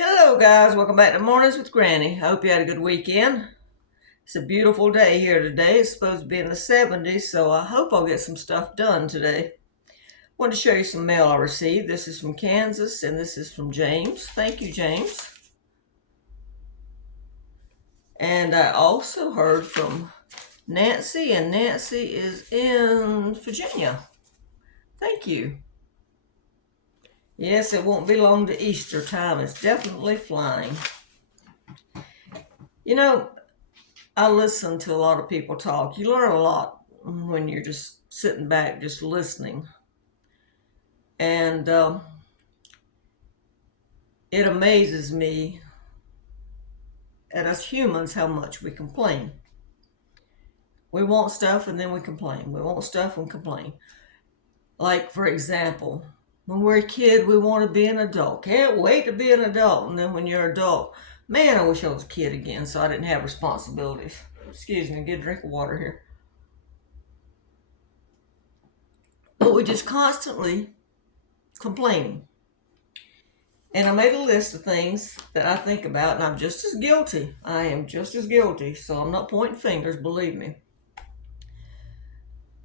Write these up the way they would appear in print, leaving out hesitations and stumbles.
Hello, guys. Welcome back to Mornings with Granny. I hope you had a good weekend. It's a beautiful day here today. It's supposed to be in the 70s, so I hope I'll get some stuff done today. I wanted to show you some mail I received. This is from Kansas, and this is from James. Thank you, James. And I also heard from Nancy, and Nancy is in Virginia. Thank you. Yes, it won't be long to Easter time. It's definitely flying. You know, I listen to a lot of people talk. You learn a lot when you're just sitting back, just listening. And it amazes me at us humans how much we complain. We want stuff and then we complain. We want stuff and complain. Like, for example, when we're a kid, we want to be an adult. Can't wait to be an adult. And then when you're an adult, man, I wish I was a kid again so I didn't have responsibilities. Excuse me, get a drink of water here. But we just constantly complaining. And I made a list of things that I think about, and I'm just as guilty. I am just as guilty, so I'm not pointing fingers, believe me.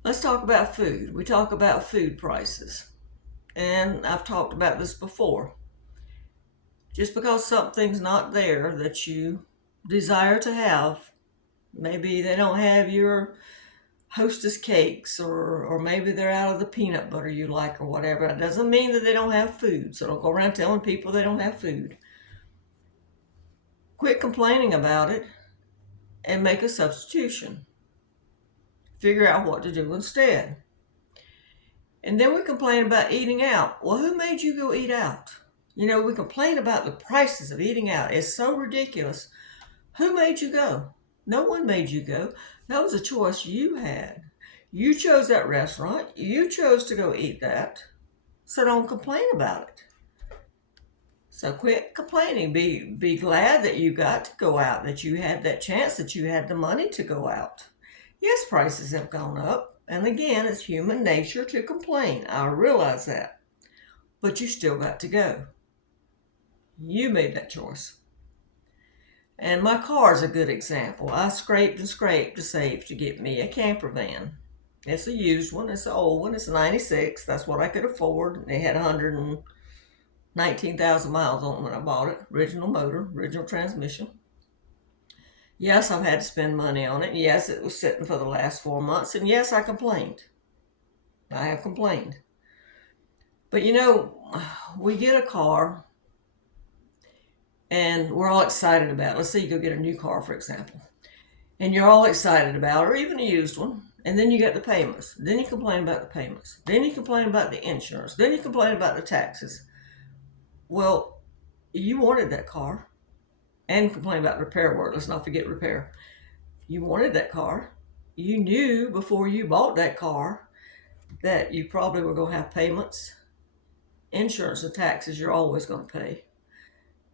Let's talk about food. We talk about food prices. And I've talked about this before. Just because something's not there that you desire to have, maybe they don't have your Hostess cakes, or maybe they're out of the peanut butter you like or whatever. It doesn't mean that they don't have food, so don't go around telling people they don't have food. Quit complaining about it and make a substitution. Figure out what to do instead. And then we complain about eating out. Well, who made you go eat out? You know, we complain about the prices of eating out. It's so ridiculous. Who made you go? No one made you go. That was a choice you had. You chose that restaurant. You chose to go eat that. So don't complain about it. So quit complaining. Be glad that you got to go out, that you had that chance, that you had the money to go out. Yes, prices have gone up. And again, it's human nature to complain. I realize that. But you still got to go. You made that choice. And my car is a good example. I scraped and scraped to save to get me a camper van. It's a used one. It's an old one. It's a 96. That's what I could afford. It had 119,000 miles on it when I bought it. Original motor, original transmission. Yes, I've had to spend money on it. Yes, it was sitting for the last 4 months. And yes, I complained. I have complained. But you know, we get a car and we're all excited about it. Let's say you go get a new car, for example, and you're all excited about it, or even a used one, and then you get the payments. Then you complain about the payments. Then you complain about the insurance. Then you complain about the taxes. Well, you wanted that car, and complain about repair work. Let's not forget repair. You wanted that car. You knew before you bought that car that you probably were going to have payments, insurance, and taxes you're always going to pay.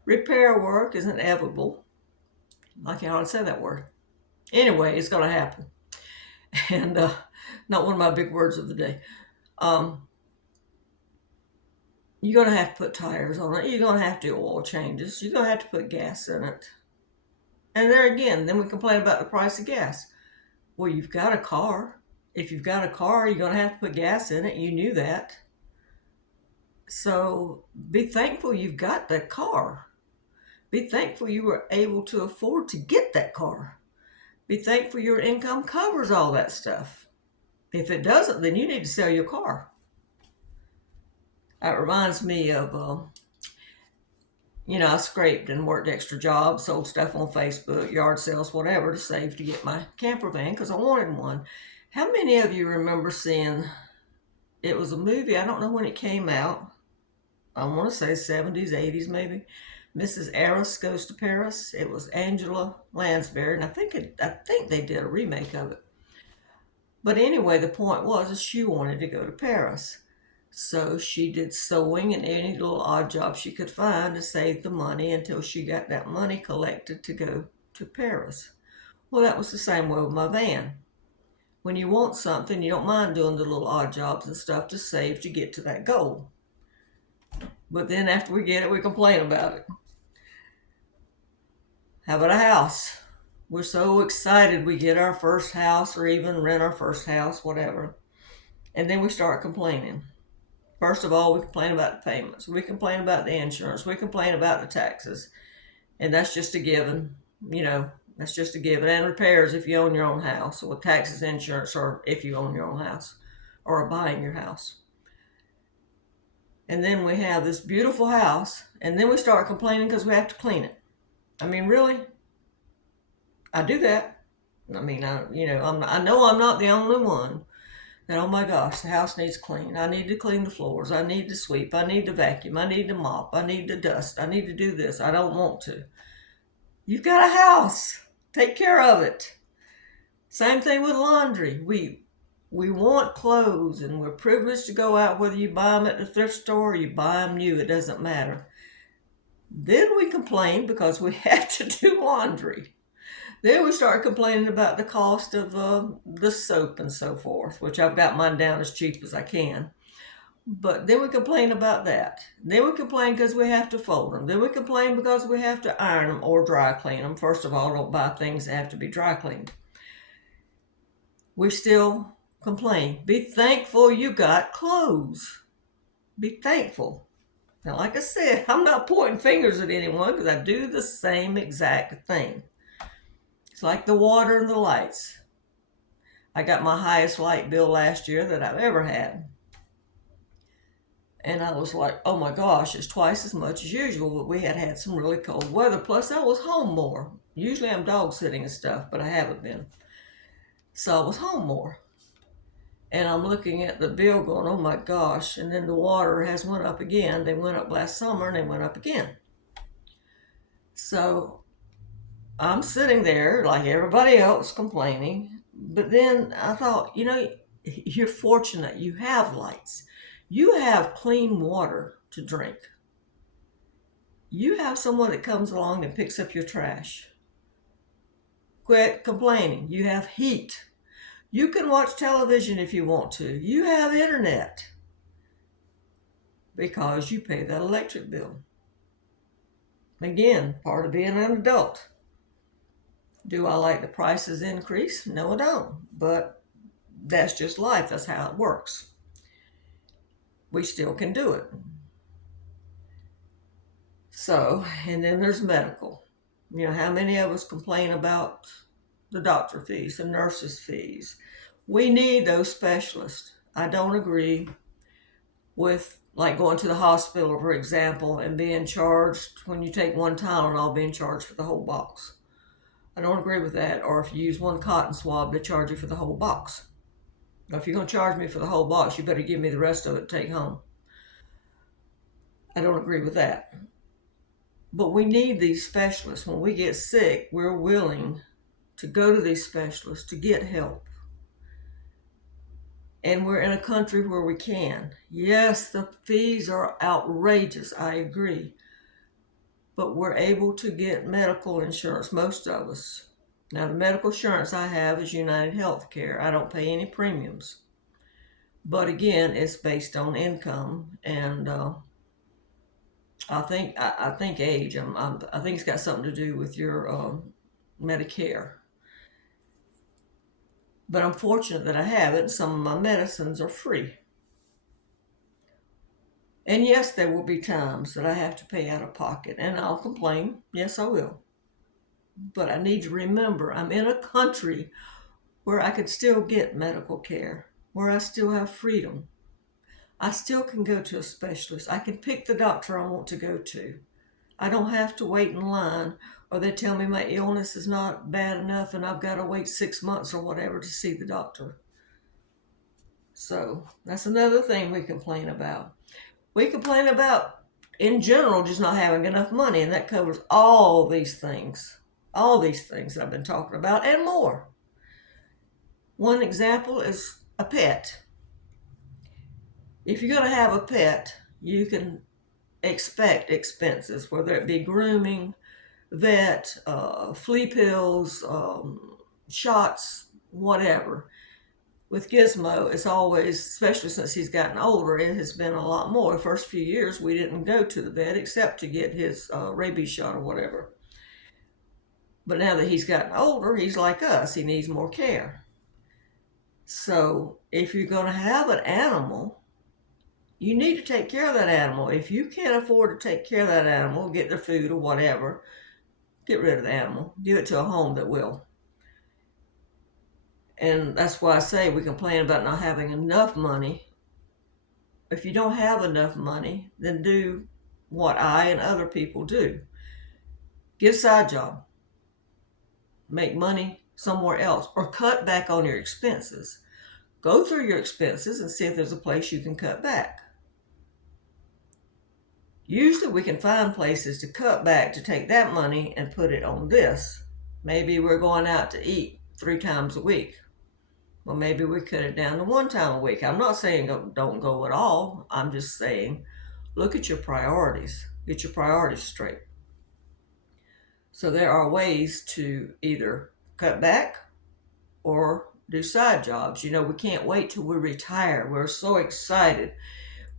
Repair work is inevitable. I can't hardly say that word. Anyway, it's going to happen. And not one of my big words of the day. You're going to have to put tires on it. You're going to have to do oil changes. You're going to have to put gas in it. And there again, then we complain about the price of gas. Well, you've got a car. If you've got a car, you're going to have to put gas in it. You knew that. So be thankful you've got that car. Be thankful you were able to afford to get that car. Be thankful your income covers all that stuff. If it doesn't, then you need to sell your car. That reminds me of, I scraped and worked extra jobs, sold stuff on Facebook, yard sales, whatever, to save to get my camper van because I wanted one. How many of you remember seeing, it was a movie, I don't know when it came out. I want to say 70s, 80s maybe. Mrs. Harris Goes to Paris. It was Angela Lansbury, and I think they did a remake of it. But anyway, the point was she wanted to go to Paris. So she did sewing and any little odd job she could find to save the money until she got that money collected to go to Paris. Well, that was the same way with my van. When you want something, you don't mind doing the little odd jobs and stuff to save to get to that goal. But then after we get it, we complain about it. How about a house? We're so excited we get our first house or even rent our first house, whatever. And then we start complaining. First of all, we complain about the payments. We complain about the insurance. We complain about the taxes. And that's just a given. You know, that's just a given. And repairs if you own your own house, or taxes, insurance, or if you own your own house or are buying your house. And then we have this beautiful house, and then we start complaining because we have to clean it. I mean, really? I do that. I mean, I know I'm not the only one. And oh my gosh, the house needs clean. I need to clean the floors. I need to sweep. I need to vacuum. I need to mop. I need to dust. I need to do this. I don't want to. You've got a house. Take care of it. Same thing with laundry. We want clothes, and we're privileged to go out, whether you buy them at the thrift store or you buy them new. It doesn't matter. Then we complain because we have to do laundry. Then we start complaining about the cost of the soap and so forth, which I've got mine down as cheap as I can. But then we complain about that. Then we complain because we have to fold them. Then we complain because we have to iron them or dry clean them. First of all, don't buy things that have to be dry cleaned. We still complain. Be thankful you got clothes. Be thankful. Now, like I said, I'm not pointing fingers at anyone because I do the same exact thing. It's like the water and the lights. I got my highest light bill last year that I've ever had. And I was like, oh my gosh, it's twice as much as usual, but we had some really cold weather. Plus, I was home more. Usually I'm dog sitting and stuff, but I haven't been. So I was home more. And I'm looking at the bill going, oh my gosh. And then the water has went up again. They went up last summer and they went up again. So I'm sitting there like everybody else complaining. But then I thought, you're fortunate. You have lights. You have clean water to drink. You have someone that comes along and picks up your trash. Quit complaining. You have heat. You can watch television if you want to. You have internet because you pay that electric bill. Again, part of being an adult. Do I like the prices increase? No, I don't. But that's just life. That's how it works. We still can do it. So, and then there's medical. How many of us complain about the doctor fees, the nurses' fees? We need those specialists. I don't agree with like going to the hospital, for example, and being charged when you take one Tylenol, being charged for the whole box. I don't agree with that. Or if you use one cotton swab, they charge you for the whole box. Now, if you're going to charge me for the whole box, you better give me the rest of it to take home. I don't agree with that. But we need these specialists. When we get sick, we're willing to go to these specialists to get help. And we're in a country where we can. Yes, the fees are outrageous, I agree. But we're able to get medical insurance, most of us. Now, the medical insurance I have is United Healthcare. I don't pay any premiums. But again, it's based on income, and I think age. I think it's got something to do with your Medicare. But I'm fortunate that I have it. Some of my medicines are free. And yes, there will be times that I have to pay out of pocket, and I'll complain. Yes, I will. But I need to remember I'm in a country where I could still get medical care, where I still have freedom. I still can go to a specialist. I can pick the doctor I want to go to. I don't have to wait in line, or they tell me my illness is not bad enough and I've got to wait 6 months or whatever to see the doctor. So that's another thing we complain about. We complain about, in general, just not having enough money, and that covers all these things that I've been talking about and more. One example is a pet. If you're going to have a pet, you can expect expenses, whether it be grooming, vet, flea pills, shots, whatever. With Gizmo, it's always, especially since he's gotten older, it has been a lot more. The first few years, we didn't go to the vet except to get his rabies shot or whatever. But now that he's gotten older, he's like us. He needs more care. So if you're going to have an animal, you need to take care of that animal. If you can't afford to take care of that animal, get their food or whatever, get rid of the animal. Give it to a home that will. And that's why I say we complain about not having enough money. If you don't have enough money, then do what I and other people do. Get a side job. Make money somewhere else, or cut back on your expenses. Go through your expenses and see if there's a place you can cut back. Usually we can find places to cut back to take that money and put it on this. Maybe we're going out to eat 3 times a week. Well, maybe we cut it down to 1 time a week. I'm not saying don't go at all. I'm just saying look at your priorities. Get your priorities straight. So there are ways to either cut back or do side jobs. We can't wait till we retire. We're so excited.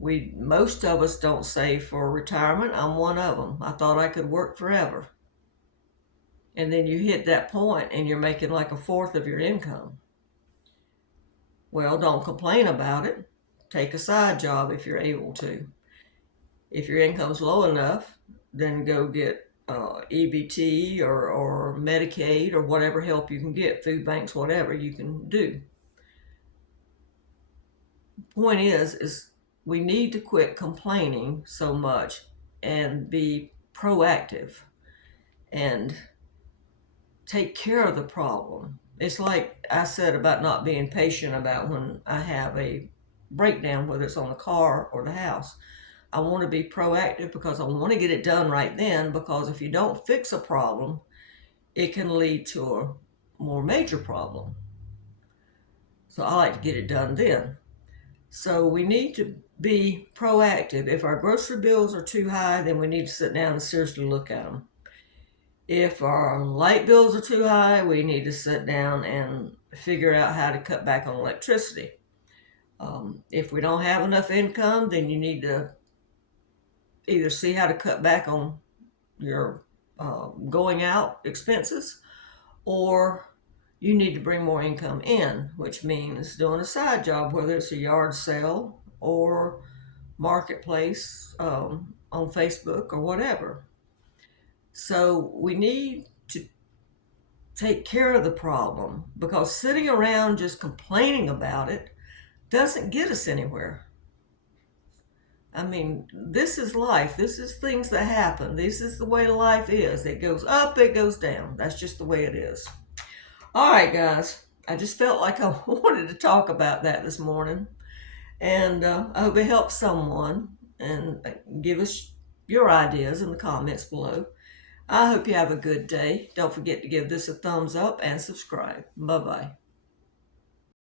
Most of us don't save for retirement. I'm one of them. I thought I could work forever. And then you hit that point and you're making like 1/4 of your income. Well, don't complain about it. Take a side job if you're able to. If your income's low enough, then go get EBT or Medicaid or whatever help you can get, food banks, whatever you can do. Point is we need to quit complaining so much and be proactive and take care of the problem. It's like I said about not being patient about when I have a breakdown, whether it's on the car or the house. I want to be proactive because I want to get it done right then, because if you don't fix a problem, it can lead to a more major problem. So I like to get it done then. So we need to be proactive. If our grocery bills are too high, then we need to sit down and seriously look at them. If our light bills are too high, we need to sit down and figure out how to cut back on electricity. If we don't have enough income, then you need to either see how to cut back on your going out expenses, or you need to bring more income in, which means doing a side job, whether it's a yard sale or marketplace on Facebook or whatever. So we need to take care of the problem, because sitting around just complaining about it doesn't get us anywhere. I mean, this is life. This is things that happen. This is the way life is. It goes up, it goes down. That's just the way it is. All right, guys. I just felt like I wanted to talk about that this morning. And I hope it helps someone. And give us your ideas in the comments below. I hope you have a good day. Don't forget to give this a thumbs up and subscribe. Bye-bye.